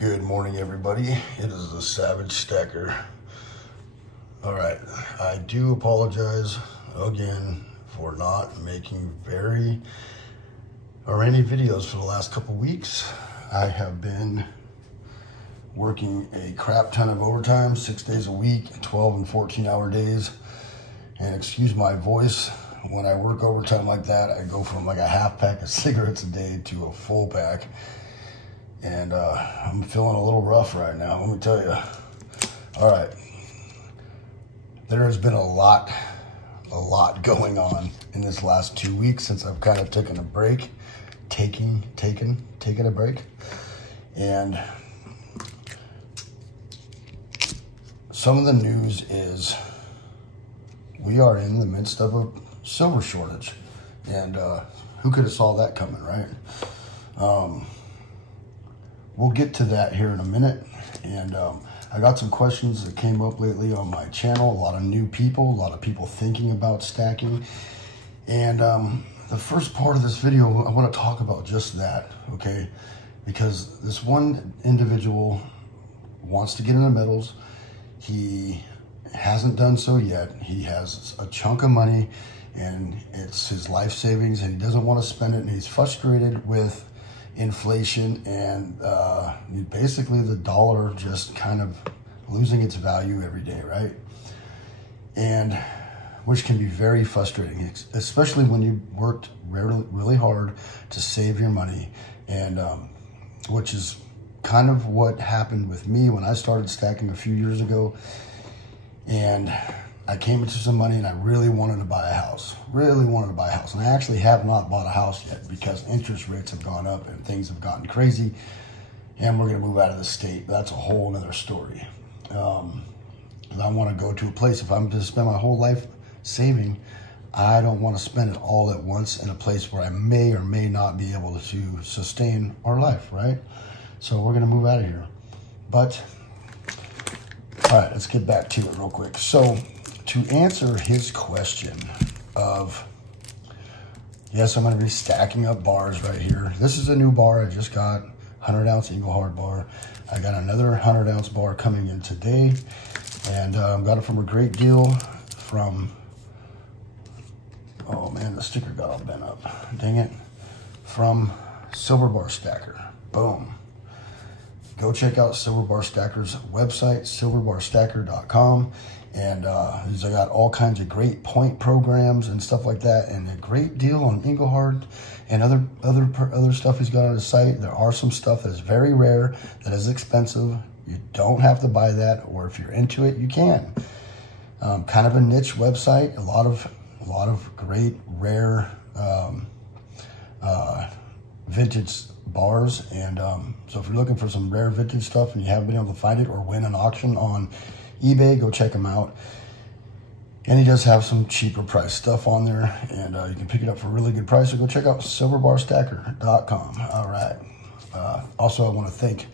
Good morning, everybody. It is the Savagestacker. All right, I do apologize again for not making any videos for the last couple weeks. I have been working a crap ton of overtime, 6 days a week, 12 and 14-hour days. And excuse my voice, when I work overtime like that, I go from like a half pack of cigarettes a day to a full pack. And I'm feeling a little rough right now, let me tell you. All right, there has been a lot going on in this last 2 weeks since I've kind of taken a break, taking a break. And some of the news is we are in the midst of a silver shortage. And who could have saw that coming, right? We'll get to that here in a minute. And I got some questions that came up lately on my channel. A lot of new people, a lot of people thinking about stacking. And the first part of this video, I want to talk about just that, okay? Because this one individual wants to get into metals. He hasn't done so yet. He has a chunk of money and it's his life savings and he doesn't want to spend it, and he's frustrated with inflation and basically the dollar just kind of losing its value every day, right? And which can be very frustrating, especially when you worked really hard to save your money. And which is kind of what happened with me when I started stacking a few years ago. And I came into some money and I really wanted to buy a house, And I actually have not bought a house yet because interest rates have gone up and things have gotten crazy, and we're gonna move out of the state. That's a whole nother story. I wanna go to a place, if I'm to spend my whole life saving, I don't wanna spend it all at once in a place where I may or may not be able to sustain our life, right? So we're gonna move out of here. But, all right, let's get back to it real quick. So, to answer his question of, yes, I'm going to be stacking up bars right here. This is a new bar I just got, 100-ounce Eagle Hard bar. I got another 100-ounce bar coming in today, and got it from a great deal from, oh man, the sticker got all bent up. Dang it. From Silver Bar Stacker. Boom. Go check out Silver Bar Stacker's website, silverbarstacker.com. And he's got all kinds of great point programs and stuff like that, and a great deal on Eagle Hard and other stuff he's got on his site. There are some stuff that is very rare, that is expensive. You don't have to buy that, or if you're into it, you can. Kind of a niche website. A lot of great rare vintage bars, and so if you're looking for some rare vintage stuff and you haven't been able to find it or win an auction on eBay, go check him out. And he does have some cheaper price stuff on there, and you can pick it up for a really good price. So go check out silverbarstacker.com. All right. Also, I want to thank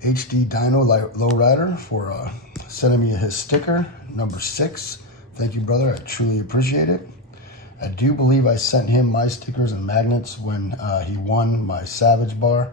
HD Dyno Ryder for sending me his sticker, number 6. Thank you, brother. I truly appreciate it. I do believe I sent him my stickers and magnets when he won my Savage bar.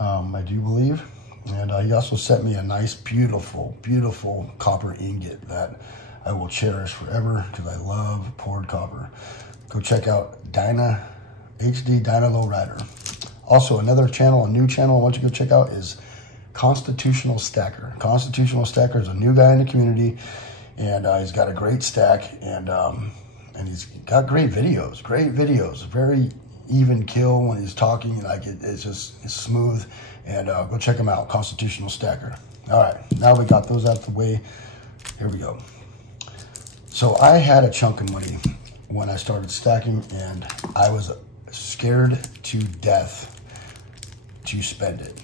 I do believe. And he also sent me a nice, beautiful copper ingot that I will cherish forever because I love poured copper. Go check out dyna, HD Dyna Lowrider. Also, another channel, a new channel I want you to go check out is Constitutional Stacker. Constitutional Stacker is a new guy in the community, and he's got a great stack, and he's got great videos, very even kill when he's talking, like it's smooth. And go check him out, Constitutional Stacker. All right, now we got those out of the way. Here we go. So I had a chunk of money when I started stacking, and I was scared to death to spend it,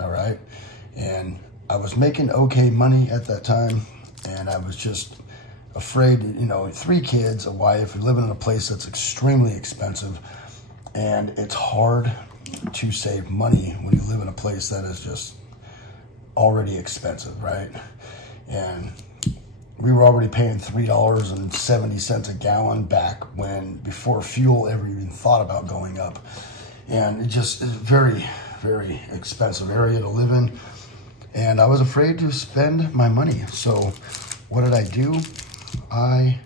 all right? And I was making okay money at that time, and I was just afraid, you know, 3 kids, a wife, living in a place that's extremely expensive, and it's hard to save money when you live in a place that is just already expensive, right? And we were already paying $3.70 a gallon back before fuel ever even thought about going up. And it just is very, very expensive area to live in. And I was afraid to spend my money. So what did I do? I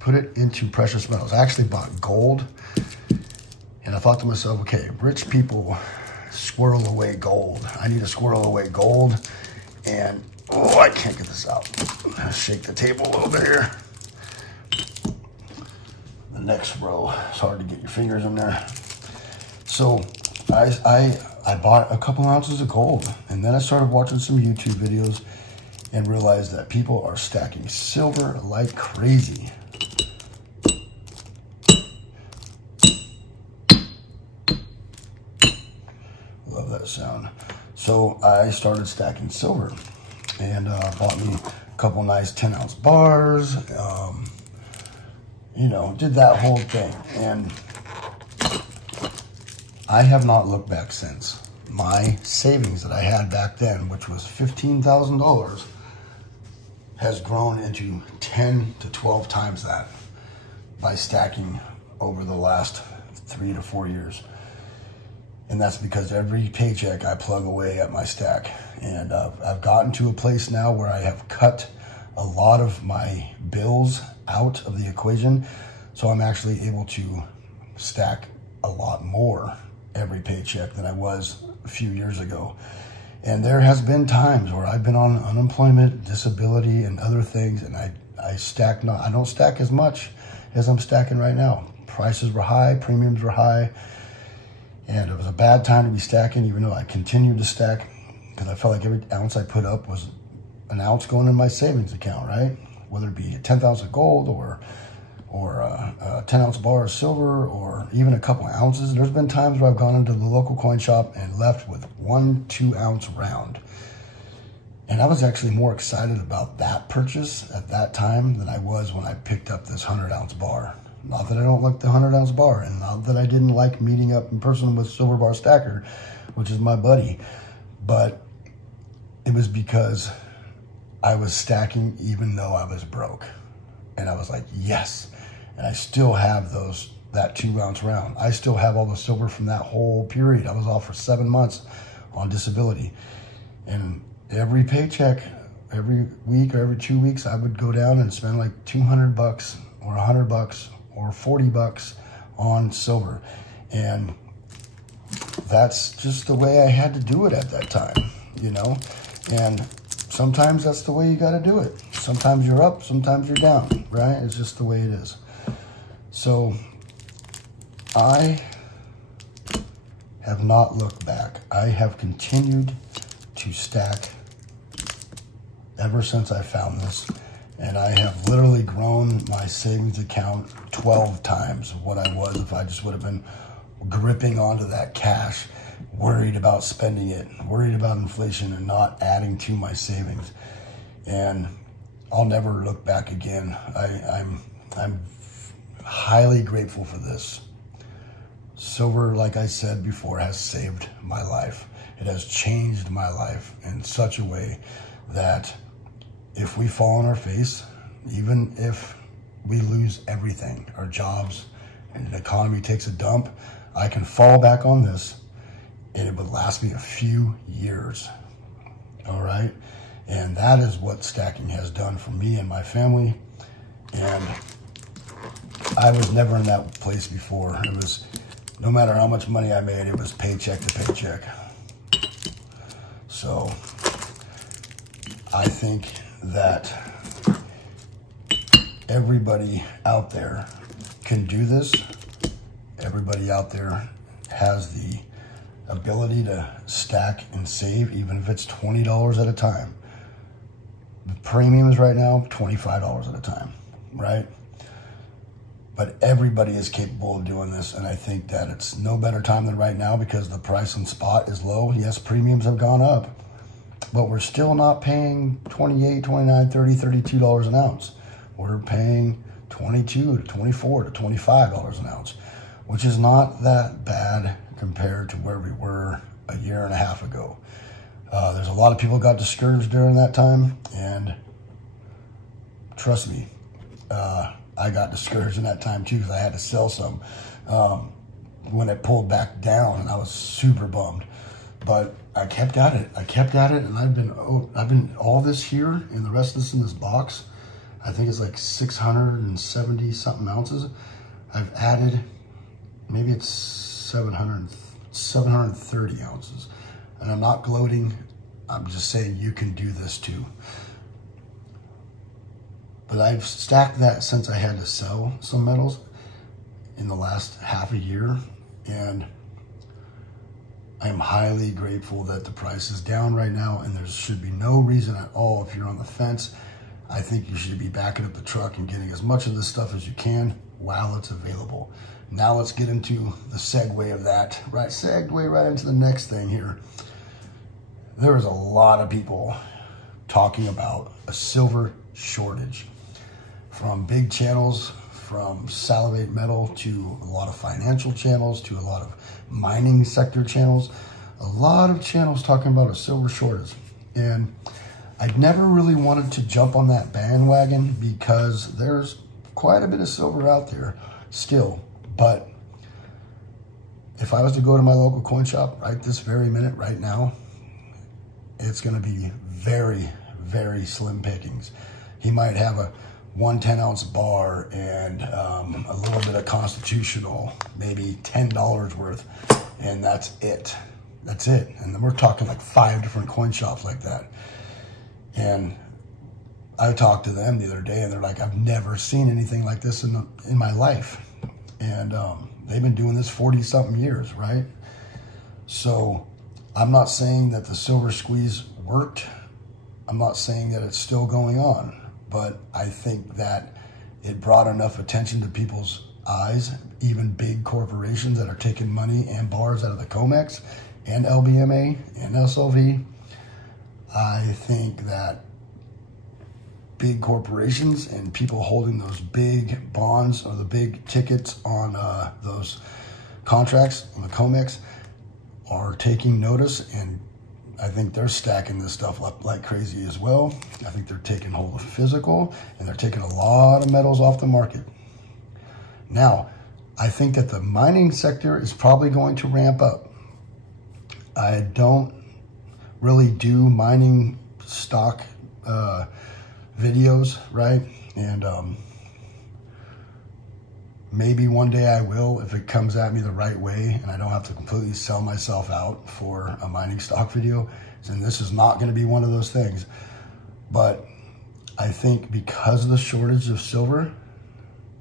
put it into precious metals. I actually bought gold. And I thought to myself, okay, rich people squirrel away gold. I need to squirrel away gold. And, oh, I can't get this out. Shake the table a little bit here. The next row, it's hard to get your fingers in there. So I bought a couple ounces of gold, and then I started watching some YouTube videos and realized that people are stacking silver like crazy. Love that sound. So I started stacking silver and bought me a couple nice 10-ounce bars, you know, did that whole thing. And I have not looked back since. My savings that I had back then, which was $15,000, has grown into 10 to 12 times that by stacking over the last 3 to 4 years. And that's because every paycheck I plug away at my stack. And I've gotten to a place now where I have cut a lot of my bills out of the equation. So I'm actually able to stack a lot more every paycheck than I was a few years ago. And there has been times where I've been on unemployment, disability, and other things, and I don't stack as much as I'm stacking right now. Prices were high, premiums were high, and it was a bad time to be stacking, even though I continued to stack because I felt like every ounce I put up was an ounce going in my savings account, right? Whether it be a 10th ounce of gold or a 10-ounce bar of silver, or even a couple of ounces. There's been times where I've gone into the local coin shop and left with 1 2-ounce round. And I was actually more excited about that purchase at that time than I was when I picked up this 100-ounce bar. Not that I don't like the 100-ounce bar, and not that I didn't like meeting up in person with Silver Bar Stacker, which is my buddy, but it was because I was stacking even though I was broke. And I was like, yes. And I still have that 2-ounce round. I still have all the silver from that whole period. I was off for 7 months on disability. And every paycheck, every week or every 2 weeks, I would go down and spend like $200 or $100 or $40 on silver. And that's just the way I had to do it at that time, you know? And sometimes that's the way you got to do it. Sometimes you're up, sometimes you're down, right? It's just the way it is. So I have not looked back. I have continued to stack ever since I found this. And I have literally grown my savings account 12 times what I was if I just would have been gripping onto that cash, worried about spending it, worried about inflation and not adding to my savings. And I'll never look back again. I'm highly grateful for this. Silver, like I said before, has saved my life. It has changed my life in such a way that if we fall on our face, even if we lose everything, our jobs, and the economy takes a dump, I can fall back on this and it would last me a few years, all right? And that is what stacking has done for me and my family. And I was never in that place before. It was, no matter how much money I made, it was paycheck to paycheck. So I think that everybody out there can do this. Everybody out there has the ability to stack and save, even if it's $20 at a time. The premiums right now, $25 at a time, right? But everybody is capable of doing this, and I think that it's no better time than right now because the price on spot is low. Yes, premiums have gone up, but we're still not paying $28, $29, $30, $32 an ounce. We're paying $22 to $24 to $25 an ounce, which is not that bad compared to where we were a year and a half ago. There's a lot of people got discouraged during that time, and trust me, I got discouraged in that time too because I had to sell some when it pulled back down, and I was super bummed. But I kept at it. And I've been all this here and the rest of this in this box. I think it's like 670 something ounces. I've added, maybe it's 730 ounces. And I'm not gloating. I'm just saying you can do this too. But I've stacked that since I had to sell some metals in the last half a year. And I'm highly grateful that the price is down right now, and there should be no reason at all if you're on the fence. I think you should be backing up the truck and getting as much of this stuff as you can while it's available. Now let's get into the segue of that. Segue right into the next thing here. There is a lot of people talking about a silver shortage. From big channels, from Salivate Metal to a lot of financial channels, to a lot of mining sector channels, a lot of channels talking about a silver shortage. And I'd never really wanted to jump on that bandwagon because there's quite a bit of silver out there still. But if I was to go to my local coin shop right this very minute, right now, it's going to be very, very slim pickings. He might have a 110-ounce bar and a little bit of constitutional, maybe $10 worth, and that's it. That's it. And then we're talking like 5 different coin shops like that. And I talked to them the other day, and they're like, I've never seen anything like this in my life. And they've been doing this 40-something years, right? So I'm not saying that the silver squeeze worked. I'm not saying that it's still going on. But I think that it brought enough attention to people's eyes, even big corporations that are taking money and bars out of the COMEX and LBMA and SLV. I think that big corporations and people holding those big bonds or the big tickets on those contracts on the COMEX are taking notice, and I think they're stacking this stuff up like crazy as well. I think they're taking hold of physical, and they're taking a lot of metals off the market. Now, I think that the mining sector is probably going to ramp up. I don't really do mining stock videos, right? And maybe one day I will if it comes at me the right way and I don't have to completely sell myself out for a mining stock video. And this is not going to be one of those things. But I think because of the shortage of silver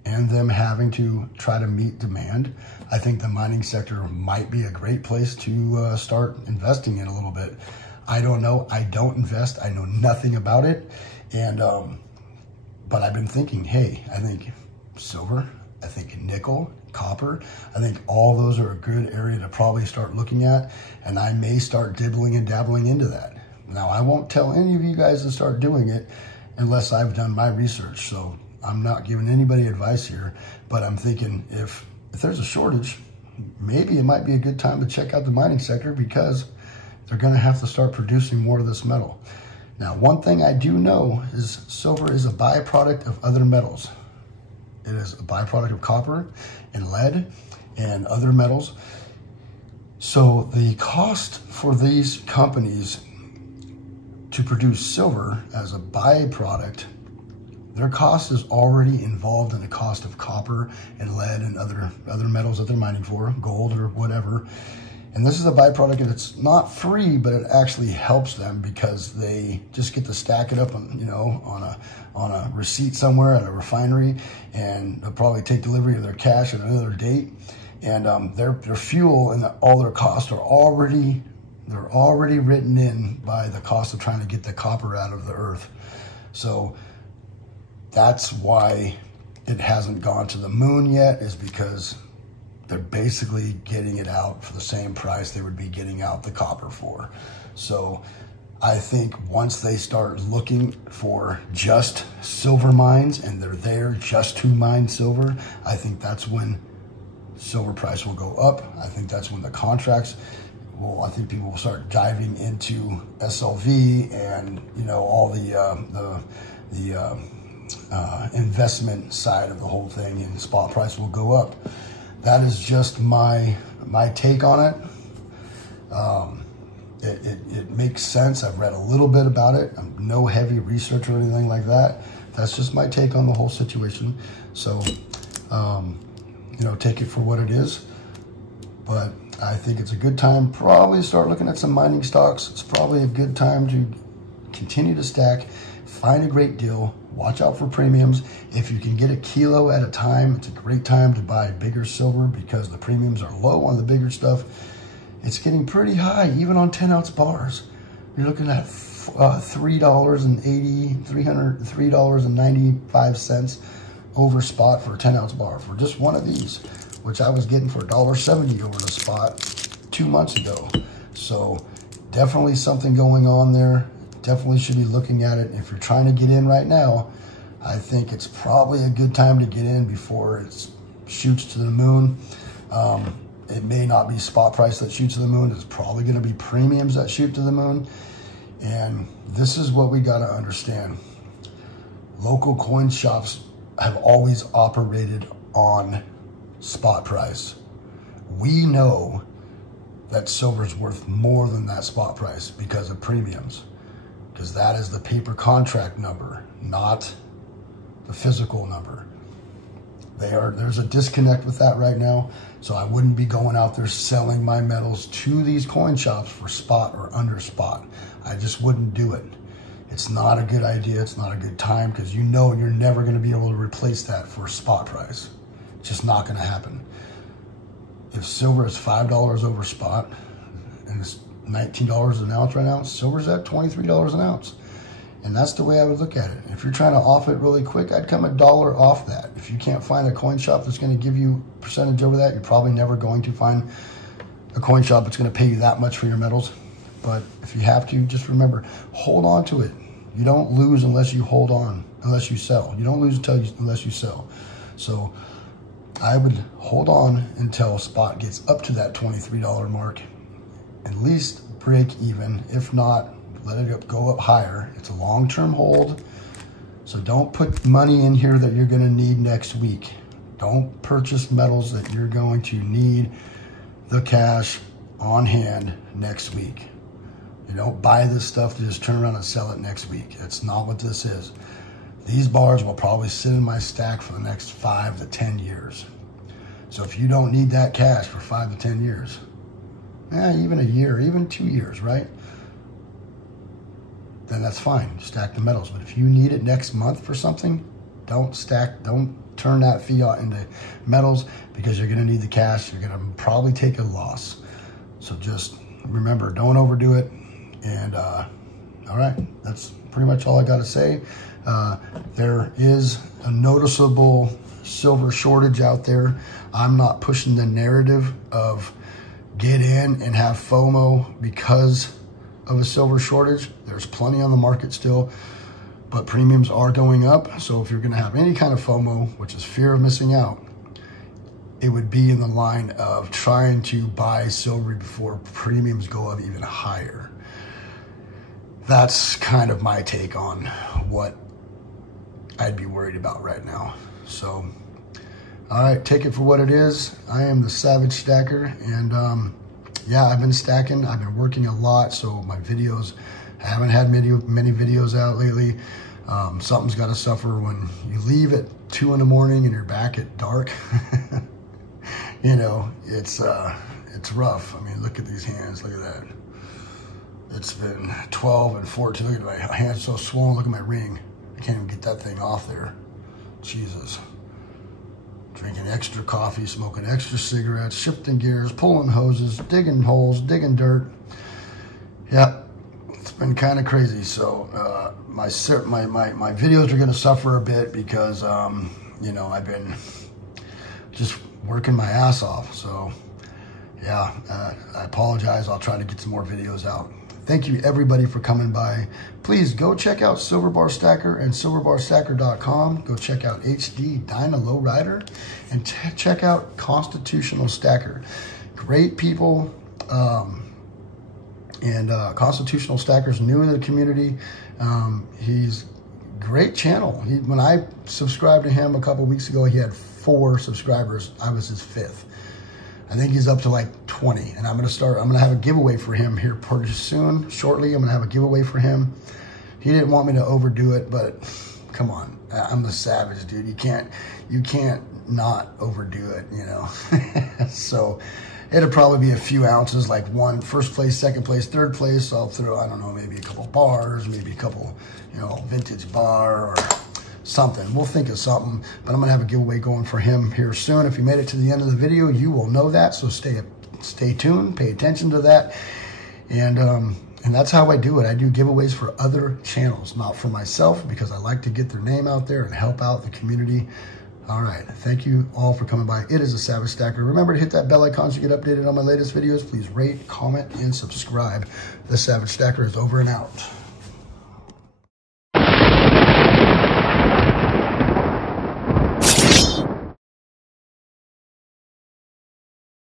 and them having to try to meet demand, I think the mining sector might be a great place to start investing in a little bit. I don't know. I don't invest. I know nothing about it. And but I've been thinking, hey, I think silver, I think nickel, copper, I think all those are a good area to probably start looking at, and I may start dibbling and dabbling into that. Now, I won't tell any of you guys to start doing it unless I've done my research, so I'm not giving anybody advice here, but I'm thinking if there's a shortage, maybe it might be a good time to check out the mining sector because they're going to have to start producing more of this metal. Now, one thing I do know is silver is a byproduct of other metals. It is a byproduct of copper and lead and other metals. So the cost for these companies to produce silver as a byproduct, their cost is already involved in the cost of copper and lead and other metals that they're mining for, gold or whatever. And this is a byproduct, and it's not free, but it actually helps them because they just get to stack it up on, you know, on a receipt somewhere at a refinery, and they'll probably take delivery of their cash at another date. And their fuel and all their costs are already written in by the cost of trying to get the copper out of the earth. So that's why it hasn't gone to the moon yet, is because they're basically getting it out for the same price they would be getting out the copper for. So I think once they start looking for just silver mines and they're there just to mine silver, I think that's when silver price will go up. I think that's when the contracts will, I think people will start diving into SLV and, you know, all the investment side of the whole thing, and spot price will go up. That is just my take on it. It makes sense. I've read a little bit about it. I'm no heavy research or anything like that. That's just my take on the whole situation. So, you know, take it for what it is. But I think it's a good time probably to start looking at some mining stocks. It's probably a good time to continue to stack, find a great deal, watch out for premiums. If you can get a kilo at a time, it's a great time to buy bigger silver because the premiums are low on the bigger stuff. It's getting pretty high, even on 10-ounce bars. You're looking at $3.95 over spot for a 10-ounce bar for just one of these, which I was getting for $1.70 over the spot 2 months ago. So definitely something going on there. Definitely should be looking at it. If you're trying to get in right now, I think it's probably a good time to get in before it shoots to the moon. It may not be spot price that shoots to the moon. It's probably going to be premiums that shoot to the moon. And this is what we got to understand. Local coin shops have always operated on spot price. We know that silver is worth more than that spot price because of premiums, because that is the paper contract number, not the physical number. There's a disconnect with that right now. So I wouldn't be going out there selling my metals to these coin shops for spot or under spot. I just wouldn't do it. It's not a good idea. It's not a good time because you know you're never going to be able to replace that for spot price. It's just not going to happen. If silver is $5 over spot and it's $19 an ounce right now, silver's at $23 an ounce. And that's the way I would look at it. If you're trying to off it really quick, I'd come $1 off that. If you can't find a coin shop that's going to give you a percentage over that, you're probably never going to find a coin shop that's going to pay you that much for your metals. But if you have to, just remember, hold on to it. You don't lose unless you hold on, unless you sell. You don't lose unless you sell. So I would hold on until spot gets up to that $23 mark. At least break even. If not, let it go up higher. It's a long-term hold. So don't put money in here that you're going to need next week. Don't purchase metals that you're going to need the cash on hand next week. You don't buy this stuff to just turn around and sell it next week. That's not what this is. These bars will probably sit in my stack for the next 5 to 10 years. So if you don't need that cash for 5 to 10 years, even a year, even 2 years, right? Then that's fine, stack the metals. But if you need it next month for something, don't turn that fiat into metals because you're gonna need the cash. You're gonna probably take a loss. So just remember, don't overdo it. And all right, that's pretty much all I gotta say. There is a noticeable silver shortage out there. I'm not pushing the narrative of get in and have FOMO because of a silver shortage. There's plenty on the market still, but premiums are going up. So if you're going to have any kind of FOMO, which is fear of missing out, it would be in the line of trying to buy silver before premiums go up even higher. That's kind of my take on what I'd be worried about right now. So, all right, take it for what it is. I am the Savagestacker, and yeah, I've been stacking. I've been working a lot, so my videos, I haven't had many videos out lately. Something's got to suffer when you leave at 2 in the morning and you're back at dark. You know, it's rough. I mean, look at these hands. Look at that. It's been 12 and 14. Look at my hands so swollen. Look at my ring. I can't even get that thing off there. Jesus. Drinking extra coffee, smoking extra cigarettes, shifting gears, pulling hoses, digging holes, digging dirt. Yeah, it's been kind of crazy. So my videos are going to suffer a bit because, you know, I've been just working my ass off. So yeah, I apologize. I'll try to get some more videos out. Thank you everybody for coming by. Please go check out Silver Bar Stacker and silverbarstacker.com. Go check out HD Dyna Low Ryder and check out Constitutional Stacker. Great people. Constitutional Stacker's new to the community. He's great channel. When I subscribed to him a couple weeks ago, he had 4 subscribers. I was his 5th. I think he's up to like 20, and I'm gonna have a giveaway for him here pretty soon. Shortly, I'm gonna have a giveaway for him. He didn't want me to overdo it, but come on, I'm the Savage, dude. You can't not overdo it, you know. So it'll probably be a few ounces, like one first place, second place, third place. I'll throw, I don't know, maybe a couple bars, maybe a couple, you know, vintage bar or something. We'll think of something, but I'm gonna have a giveaway going for him here soon. If you made it to the end of the video, you will know that. So stay tuned, pay attention to that, and that's how I do it. I do giveaways for other channels, not for myself, because I like to get their name out there and help out the community. All right, thank you all for coming by. It is a Savagestacker. Remember to hit that bell icon so you get updated on my latest videos. Please rate, comment, and subscribe. The Savagestacker is over and out.